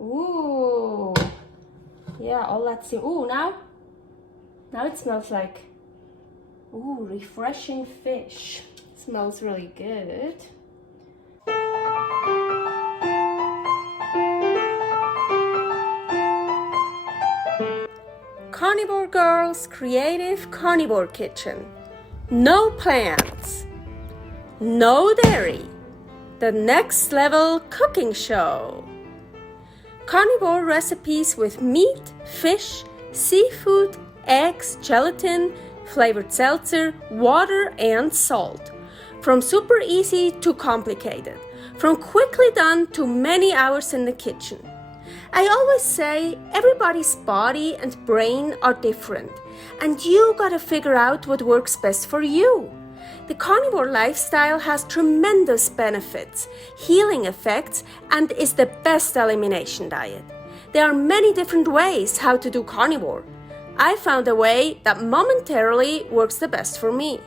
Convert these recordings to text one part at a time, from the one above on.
Ooh, yeah, all that steam. Ooh, now it smells like, ooh, refreshing fish. Smells really good. Carnivore Girl's Creative Carnivore Kitchen. No plants, no dairy. The next level cooking show. Carnivore recipes with meat, fish, seafood, eggs, gelatin, flavored seltzer, water, and salt. From super easy to complicated. From quickly done to many hours in the kitchen. I always say everybody's body and brain are different, and you gotta figure out what works best for you. The carnivore lifestyle has tremendous benefits, healing effects, and is the best elimination diet. There are many different ways how to do carnivore. I found a way that momentarily works the best for me.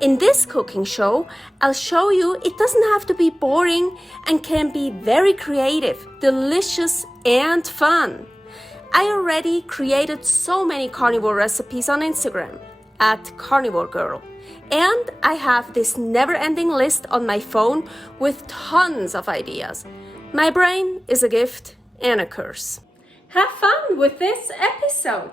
In this cooking show, I'll show you it doesn't have to be boring and can be very creative, delicious, and fun. I already created so many carnivore recipes on Instagram at Carnivore Girl. And I have this never-ending list on my phone with tons of ideas. My brain is a gift and a curse. Have fun with this episode.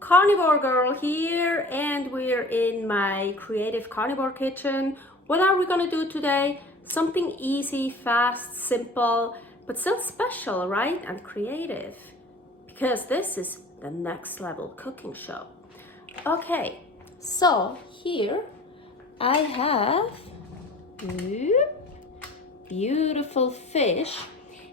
Carnivore Girl here, and we're in my creative carnivore kitchen. What are we gonna do today? Something easy, fast, simple, but still special, right? And creative. Because this is the next level cooking show. Okay, so here I have beautiful fish.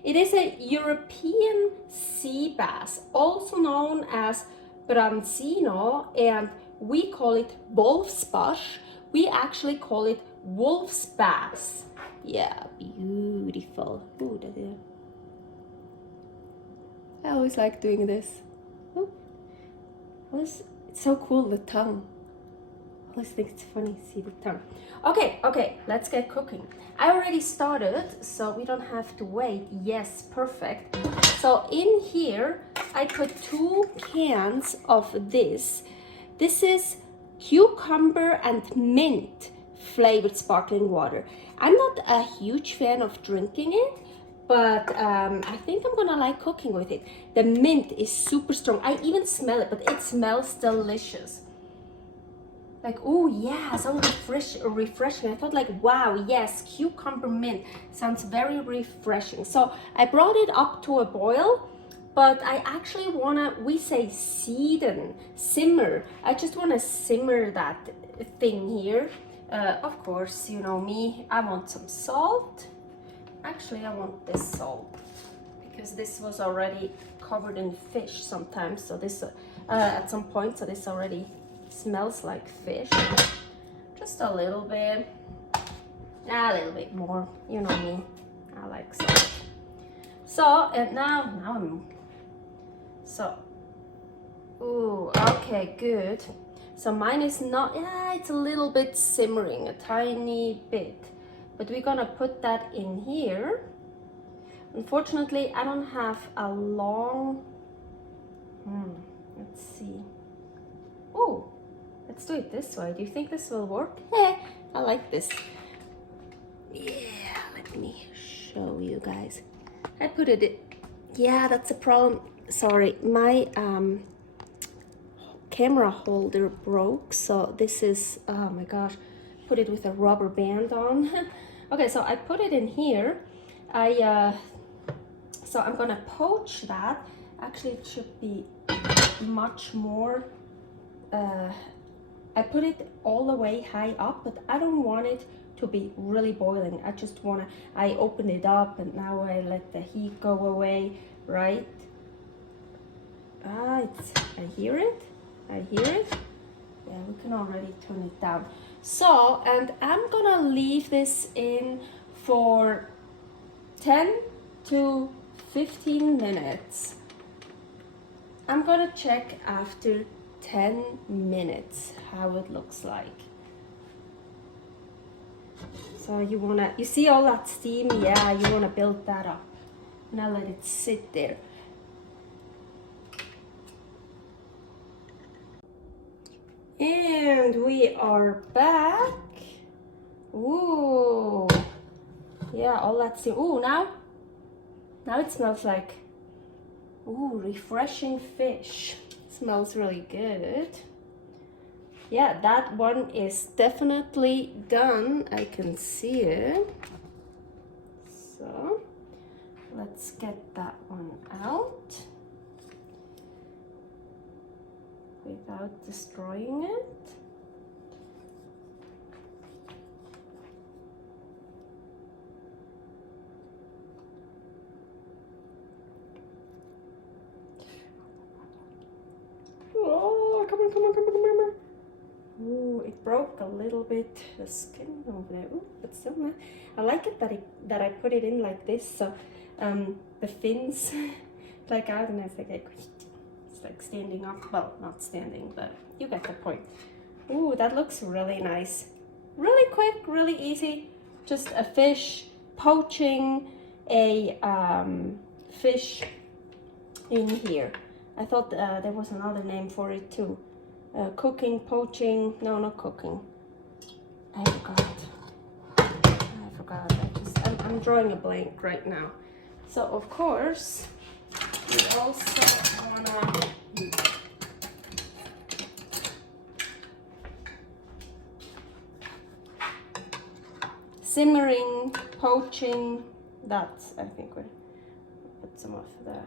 It is a European sea bass, also known as branzino, and we call it wolfsbarsch. We actually call it wolf's bass. Yeah, beautiful. Ooh, I always like doing this. Ooh. It's so cool, the tongue. I always think it's funny, see the tongue. Okay, let's get cooking. I already started, so we don't have to wait. Yes, perfect. So in here, I put 2 cans of this. This is cucumber and mint flavored sparkling water. I'm not a huge fan of drinking it, but I think I'm gonna like cooking with it. The mint is super strong. I even smell it, but it smells delicious. Like, oh yeah, so refreshing. I thought like, wow, yes, cucumber mint sounds very refreshing. So I brought it up to a boil, but I actually wanna, we say Sieden, simmer. I just wanna simmer that thing here. Of course, you know me, I want some salt. Actually, I want this salt because this was already covered in fish sometimes. So this, at some point, so this already smells like fish. Just a little bit more, you know me, I like salt. So, and now I'm, so, ooh, okay, good. So mine is not, yeah, it's a little bit simmering, a tiny bit, but we're gonna put that in here. Unfortunately, I don't have a long, let's see. Oh, let's do it this way. Do you think this will work? Yeah, I like this. Yeah, let me show you guys. I put it in. Yeah, that's a problem. Sorry, my camera holder broke, so this is, oh my gosh, put it with a rubber band on. Okay, so I put it in here. So I'm gonna poach that. Actually, it should be much more. I put it all the way high up, but I don't want it to be really boiling. I just wanna, I open it up and now I let the heat go away, right? I hear it. Yeah, we can already turn it down. So, and I'm gonna leave this in for 10 to 15 minutes. I'm gonna check after 10 minutes how it looks like. So you see all that steam? Yeah, you wanna build that up. Now let it sit there. And we are back. Ooh. Yeah, all that steam. Ooh, now it smells like, ooh, refreshing fish. Smells really good. Yeah, that one is definitely done. I can see it. So let's get that one out without destroying it. Oh, come on, come on, come on, come on. Ooh, it broke a little bit the skin over there. Ooh, but still nice. I like it that I put it in like this, so the fins like out, and it's like standing up. Well, not standing, but you get the point. Ooh, that looks really nice. Really quick, really easy. Just a fish, poaching a fish in here. I thought there was another name for it too. Cooking, poaching, no, not cooking. I forgot. I'm drawing a blank right now. So of course, we also wanna simmering, poaching. That's, I think we'll put some of the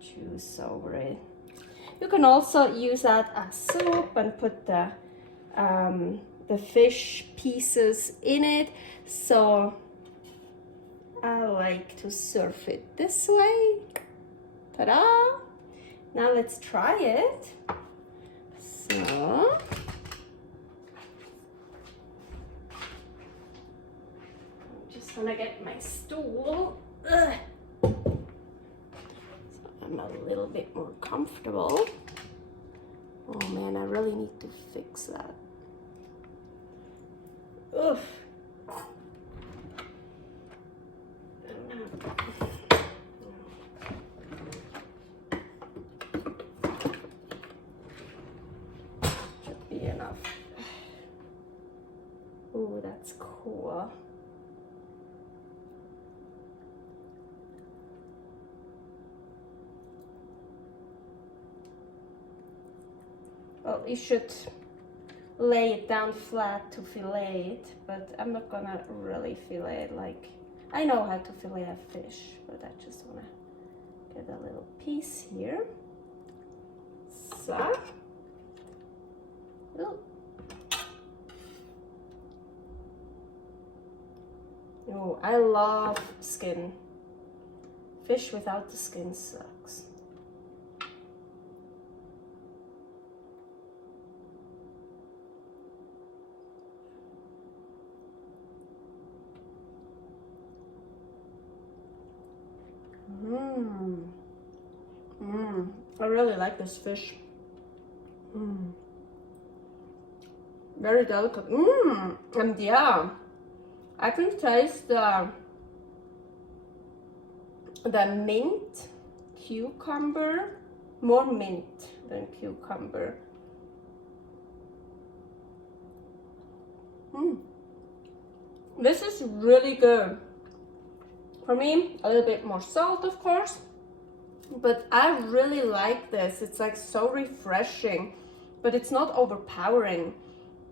juice over it. You can also use that as soup and put the fish pieces in it. So I like to serve it this way. Ta-da! Now let's try it. So I'm just gonna get my stool. Ugh. I'm a little bit more comfortable. Oh man, I really need to fix that. Oof. Should be enough. Ooh, that's cool. Well, you should lay it down flat to fillet it, but I'm not gonna really fillet it like, I know how to fillet a fish, but I just wanna get a little piece here. So, ooh. Oh, I love skin. Fish without the skin sucks. I really like this fish. Very delicate. And yeah, I can taste the mint, cucumber, more mint than cucumber. This is really good. For me, a little bit more salt, of course, but I really like this. It's like so refreshing, but it's not overpowering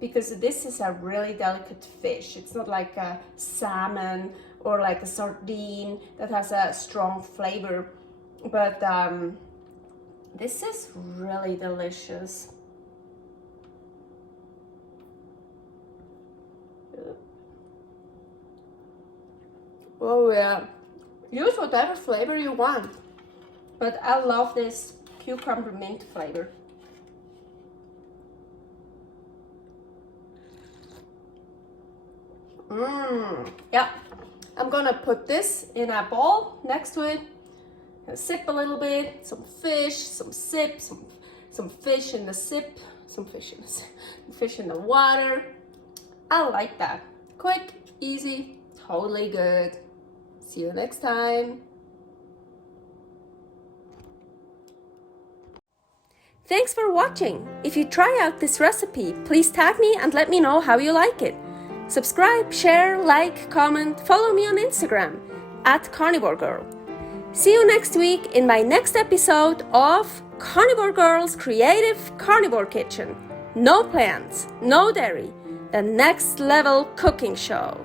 because this is a really delicate fish. It's not like a salmon or like a sardine that has a strong flavor, but this is really delicious. Oh yeah, use whatever flavor you want, but I love this cucumber mint flavor. Yeah, I'm gonna put this in a bowl next to it and sip a little bit, some fish, some sip, some fish in the sip, some fish in the sip, fish in the water. I like that. Quick, easy, totally good. See you next time. Thanks for watching. If you try out this recipe, please tag me and let me know how you like it. Subscribe, share, like, comment, follow me on Instagram @CarnivoreGirl. See you next week in my next episode of Carnivore Girl's Creative Carnivore Kitchen. No plants, no dairy, the next level cooking show.